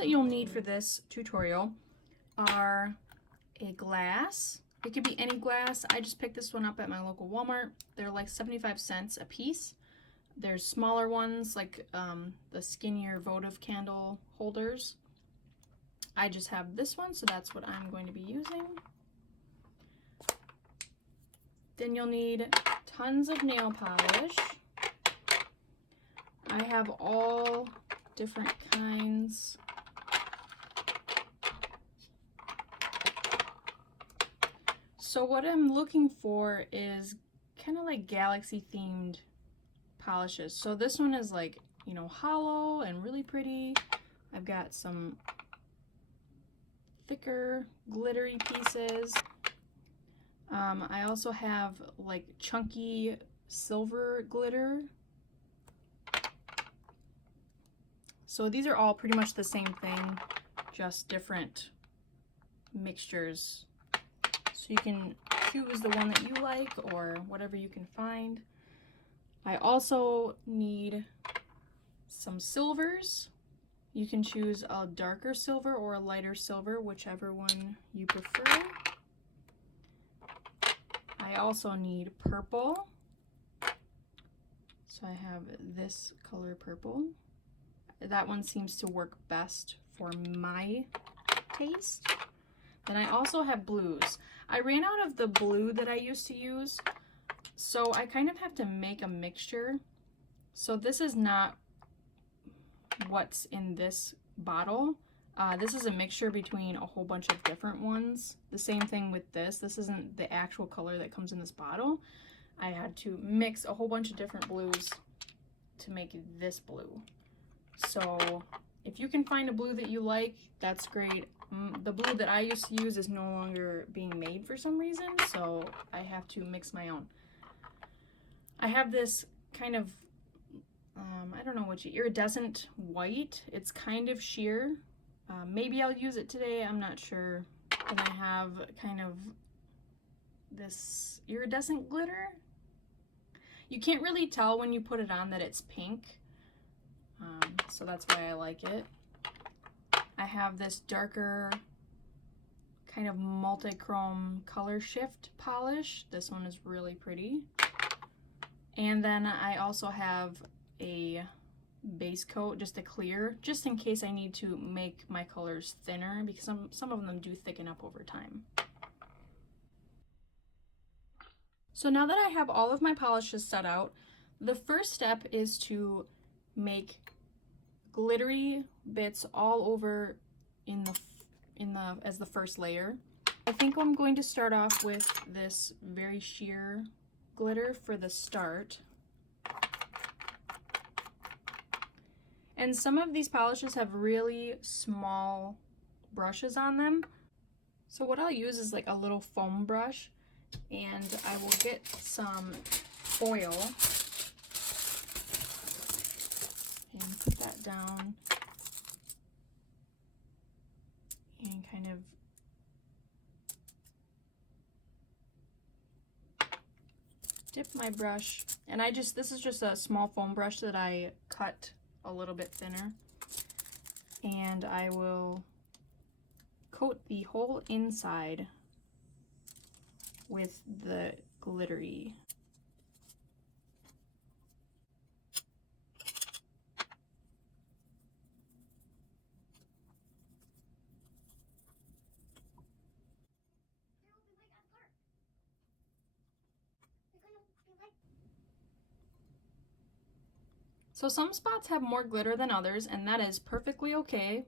that you'll need for this tutorial are a glass. It could be any glass. I just picked this one up at my local Walmart. They're like 75 cents a piece. There's smaller ones like the skinnier votive candle holders. I just have this one, so that's what I'm going to be using. Then you'll need tons of nail polish. I have all different kinds. So what I'm looking for is kind of like galaxy themed polishes. So this one is like, you know, hollow and really pretty. I've got some thicker glittery pieces. I also have like chunky silver glitter. So these are all pretty much the same thing, just different mixtures. So you can choose the one that you like or whatever you can find. I also need some silvers. You can choose a darker silver or a lighter silver, whichever one you prefer. I also need purple. So I have this color purple. That one seems to work best for my taste. Then I also have blues. I ran out of the blue that I used to use, so I kind of have to make a mixture. So this is not what's in this bottle. This is a mixture between a whole bunch of different ones. The same thing with this. This isn't the actual color that comes in this bottle. I had to mix a whole bunch of different blues to make this blue. So if you can find a blue that you like, that's great. The blue that I used to use is no longer being made for some reason, so I have to mix my own. I have this kind of, I don't know which, iridescent white. It's kind of sheer. Maybe I'll use it today, I'm not sure. And I have kind of this iridescent glitter. You can't really tell when you put it on that it's pink. So that's why I like it. I have this darker kind of multi-chrome color shift polish. This one is really pretty. And then I also have a base coat, just a clear, just in case I need to make my colors thinner, because some of them do thicken up over time. So now that I have all of my polishes set out, the first step is to make glittery bits all over as the first layer. I think I'm going to start off with this very sheer glitter for the start. And some of these polishes have really small brushes on them. So what I'll use is like a little foam brush, and I will get some foil and put that down and kind of dip my brush. And this is just a small foam brush that I cut a little bit thinner, and I will coat the whole inside with the glittery. So some spots have more glitter than others, and that is perfectly okay.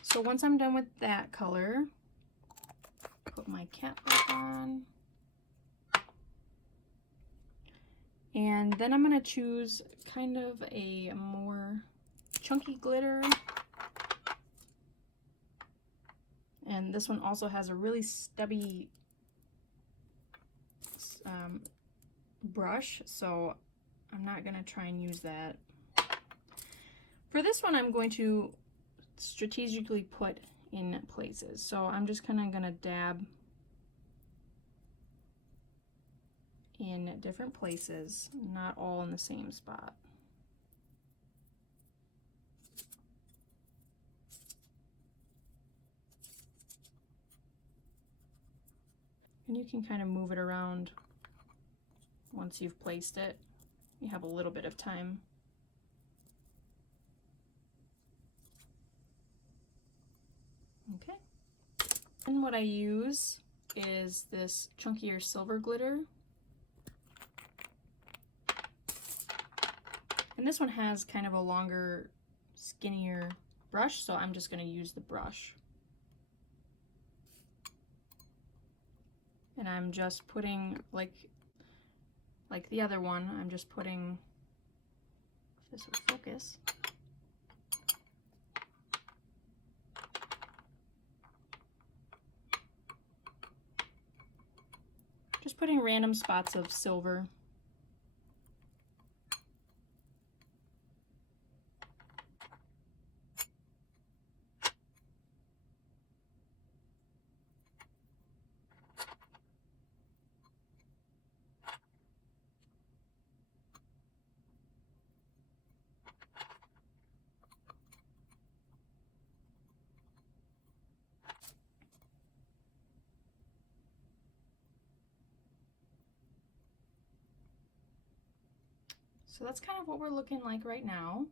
So once I'm done with that color, put my cap back on. And then I'm gonna choose kind of a more chunky glitter. And this one also has a really stubby brush, so I'm not gonna try and use that. For this one, I'm going to strategically put in places. So I'm just kind of gonna dab in different places, not all in the same spot. And you can kind of move it around once you've placed it. You have a little bit of time. Okay. And what I use is this chunkier silver glitter. And this one has kind of a longer, skinnier brush, so I'm just going to use the brush. And I'm just putting, like the other one, I'm just putting, if this would focus, just putting random spots of silver. So that's kind of what we're looking like right now.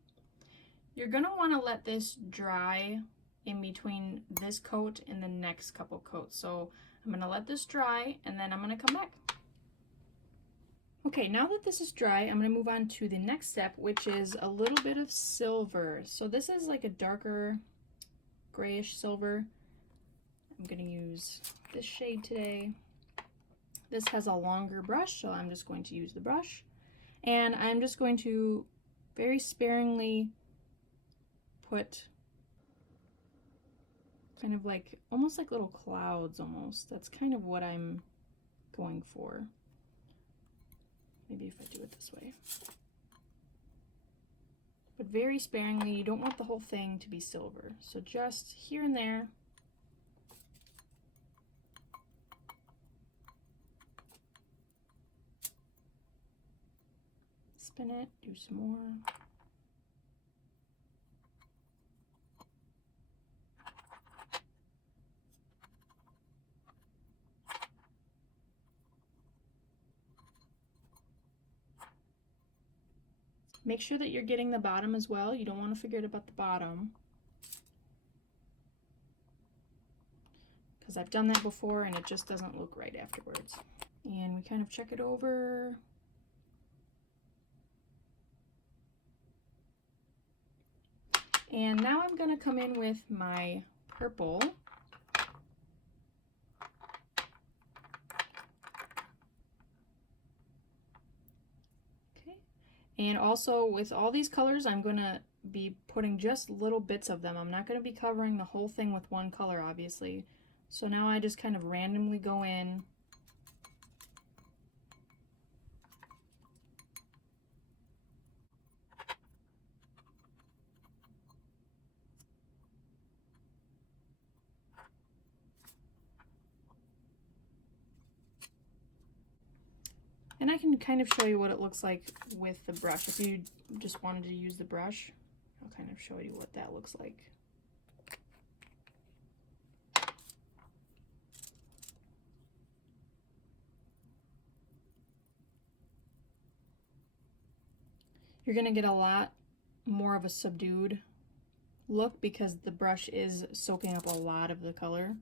You're gonna wanna let this dry in between this coat and the next couple coats. So I'm gonna let this dry and then I'm gonna come back. Okay, now that this is dry, I'm gonna move on to the next step, which is a little bit of silver. So this is like a darker grayish silver. I'm gonna use this shade today. This has a longer brush, so I'm just going to use the brush. And I'm just going to very sparingly put kind of like, almost like little clouds almost. That's kind of what I'm going for. Maybe if I do it this way. But very sparingly, you don't want the whole thing to be silver. So just here and there. Spin it, do some more. Make sure that you're getting the bottom as well. You don't want to forget about the bottom. Because I've done that before and it just doesn't look right afterwards. And we kind of check it over. And now I'm going to come in with my purple. Okay. And also with all these colors, I'm going to be putting just little bits of them. I'm not going to be covering the whole thing with one color, obviously. So now I just kind of randomly go in. And I can kind of show you what it looks like with the brush. If you just wanted to use the brush, I'll kind of show you what that looks like. You're going to get a lot more of a subdued look because the brush is soaking up a lot of the color.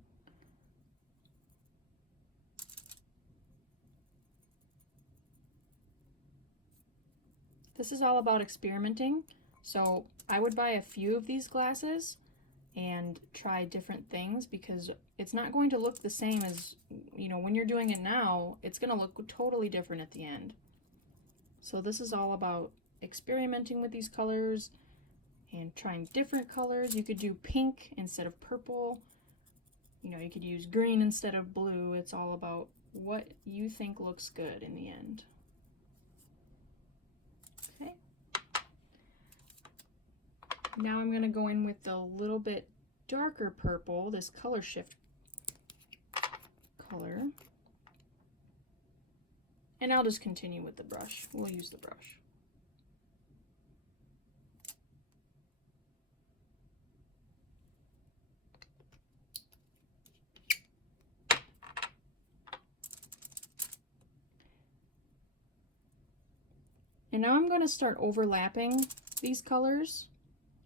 This is all about experimenting, so I would buy a few of these glasses and try different things because it's not going to look the same as, you know, when you're doing it now, it's going to look totally different at the end. So this is all about experimenting with these colors and trying different colors. You could do pink instead of purple. You know, you could use green instead of blue. It's all about what you think looks good in the end. Okay. Now I'm going to go in with the little bit darker purple, this color shift color. And I'll just continue with the brush. We'll use the brush. And now I'm going to start overlapping these colors.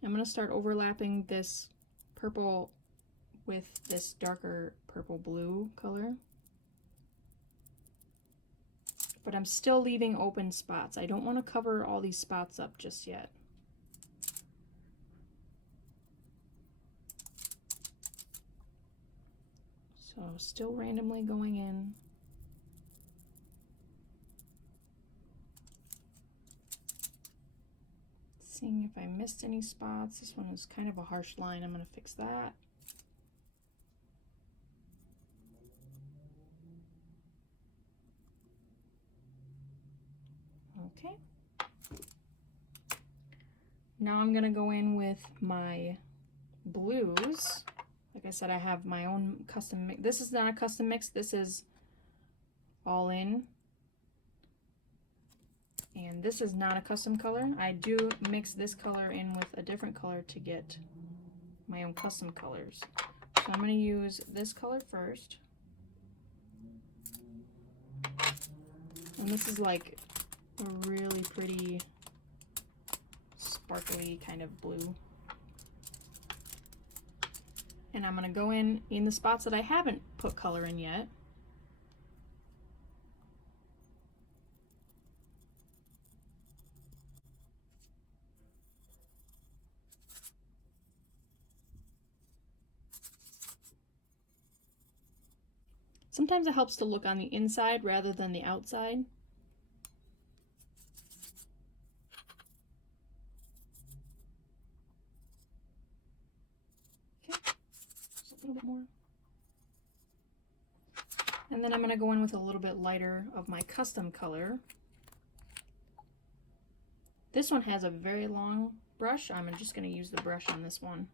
I'm going to start overlapping this purple with this darker purple blue color. But I'm still leaving open spots. I don't want to cover all these spots up just yet. So still randomly going in. Seeing if I missed any spots. This one is kind of a harsh line. I'm going to fix that. Okay. Now I'm going to go in with my blues. Like I said, I have my own custom mix. This is not a custom mix. This is all in. And this is not a custom color. I do mix this color in with a different color to get my own custom colors. So I'm going to use this color first. And this is like a really pretty sparkly kind of blue. And I'm going to go in the spots that I haven't put color in yet. Sometimes it helps to look on the inside rather than the outside. Okay, just a little bit more. And then I'm going to go in with a little bit lighter of my custom color. This one has a very long brush. I'm just going to use the brush on this one.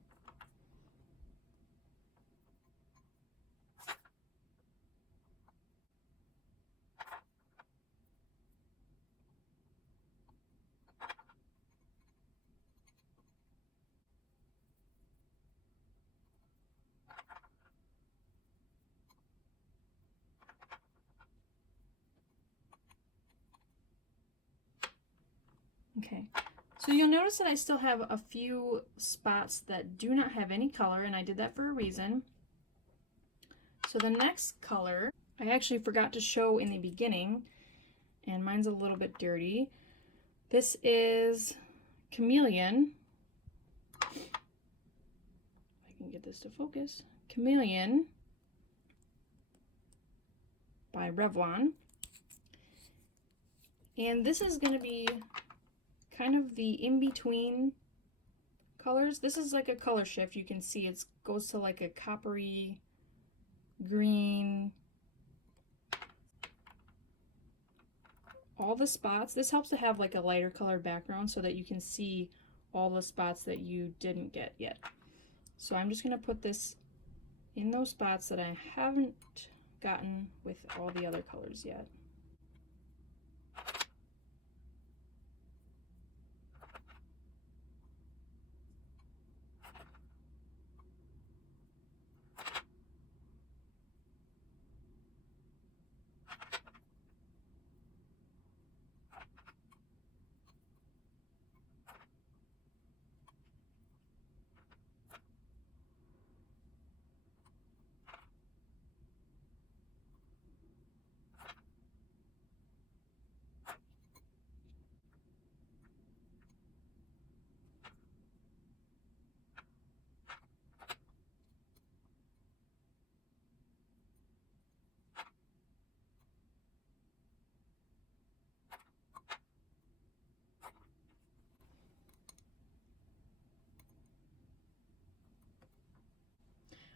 Okay, so you'll notice that I still have a few spots that do not have any color, and I did that for a reason. So the next color, I actually forgot to show in the beginning, and mine's a little bit dirty. This is Chameleon. If I can get this to focus. Chameleon by Revlon. And this is going to be kind of the in-between colors. This is like a color shift. You can see it goes to like a coppery green. All the spots, this helps to have like a lighter colored background so that you can see all the spots that you didn't get yet. So I'm just going to put this in those spots that I haven't gotten with all the other colors yet.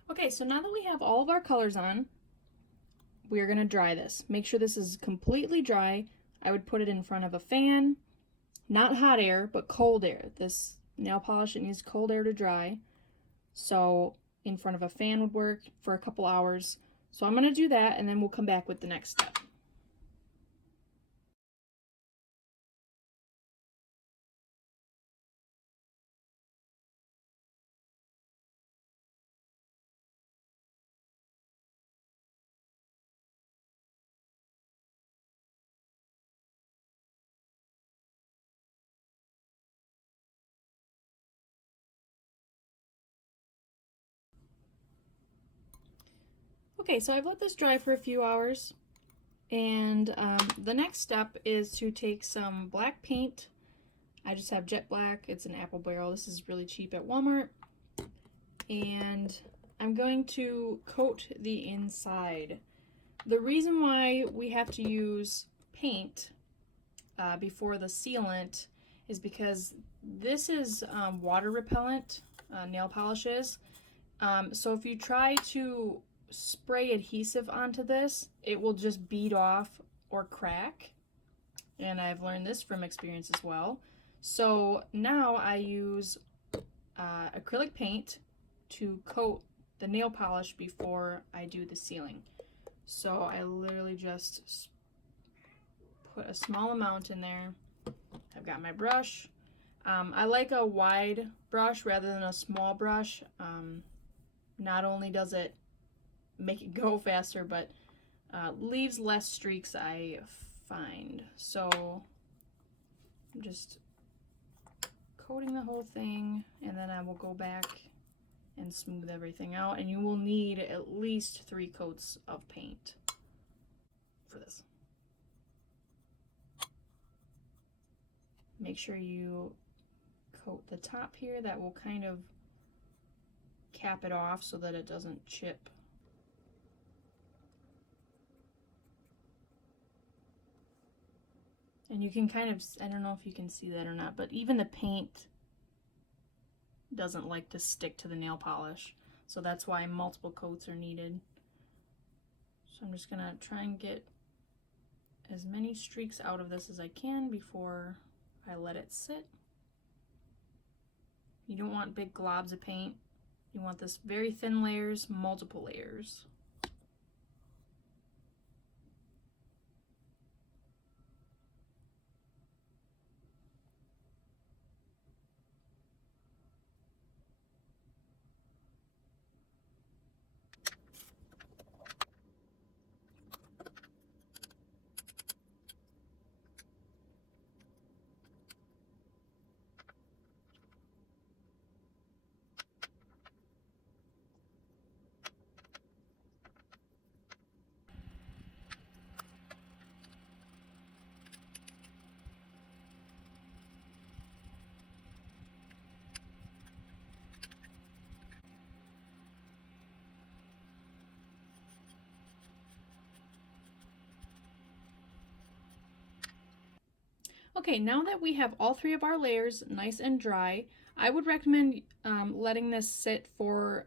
Okay, so now that we have all of our colors on, we are going to dry this. Make sure this is completely dry. I would put it in front of a fan, not hot air, but cold air. This nail polish, it needs cold air to dry. So in front of a fan would work for a couple hours. So I'm going to do that, and then we'll come back with the next step. Okay, so I've let this dry for a few hours, and the next step is to take some black paint. I just have jet black. It's an apple barrel. This is really cheap at Walmart. And I'm going to coat the inside. The reason why we have to use paint before the sealant is because this is water repellent, nail polishes. So if you try to spray adhesive onto this, it will just bead off or crack. And I've learned this from experience as well. So now I use acrylic paint to coat the nail polish before I do the sealing. So I literally just put a small amount in there. I've got my brush. I like a wide brush rather than a small brush. Not only does it make it go faster, but leaves less streaks, I find. So I'm just coating the whole thing, and then I will go back and smooth everything out, and you will need at least 3 coats of paint for this. Make sure you coat the top here. That will kind of cap it off so that it doesn't chip. And you can kind of, I don't know if you can see that or not, but even the paint doesn't like to stick to the nail polish. So that's why multiple coats are needed. So I'm just gonna try and get as many streaks out of this as I can before I let it sit. You don't want big globs of paint. You want this very thin layers, multiple layers. Okay, now that we have all 3 of our layers nice and dry, I would recommend letting this sit for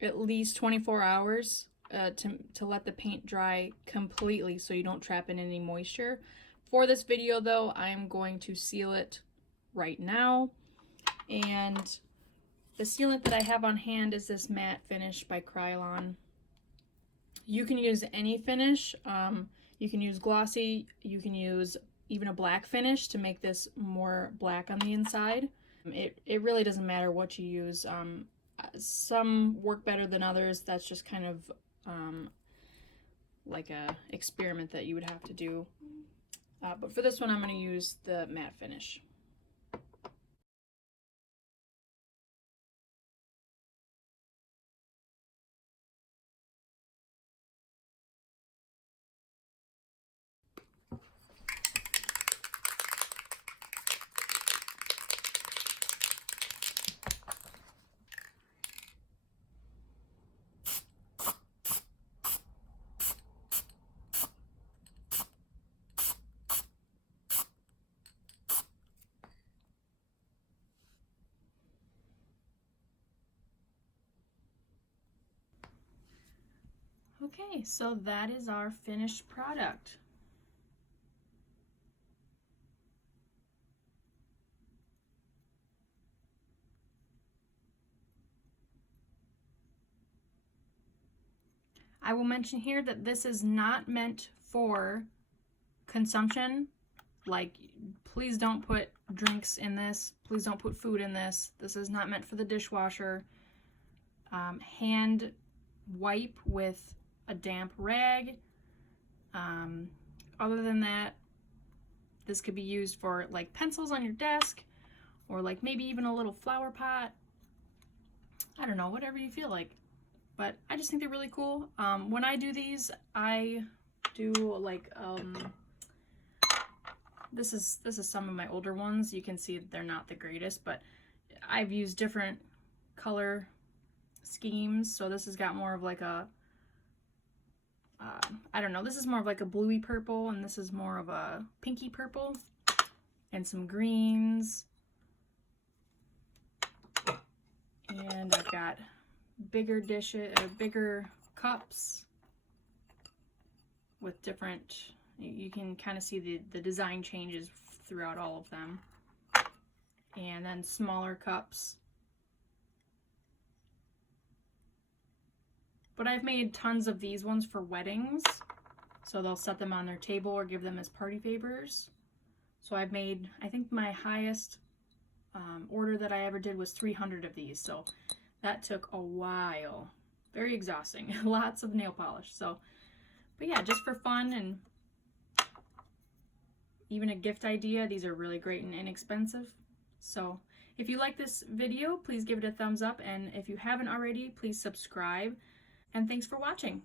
at least 24 hours to let the paint dry completely so you don't trap in any moisture. For this video though, I'm going to seal it right now. And the sealant that I have on hand is this matte finish by Krylon. You can use any finish. You can use glossy, you can use even a black finish to make this more black on the inside. It really doesn't matter what you use. Some work better than others. That's just kind of like a experiment that you would have to do. But for this one, I'm going to use the matte finish. Okay, so that is our finished product. I will mention here that this is not meant for consumption. Like, please don't put drinks in this. Please don't put food in this. This is not meant for the dishwasher. Hand wipe with a damp rag. Other than that, this could be used for like pencils on your desk, or like maybe even a little flower pot. I don't know, whatever you feel like. but I just think they're really cool. When I do these, I do like, this is some of my older ones. You can see that they're not the greatest, but I've used different color schemes. So this has got more of like a, I don't know, this is more of like a bluey purple, and this is more of a pinky purple, and some greens. And I've got bigger dishes, bigger cups with different, you can kind of see the design changes throughout all of them. And then smaller cups. But I've made tons of these ones for weddings, so they'll set them on their table or give them as party favors. So I've made, I think my highest order that I ever did was 300 of these, so that took a while. Very exhausting. Lots of nail polish. So, but yeah, just for fun and even a gift idea, these are really great and inexpensive. So if you like this video, please give it a thumbs up, and if you haven't already, please subscribe, and thanks for watching.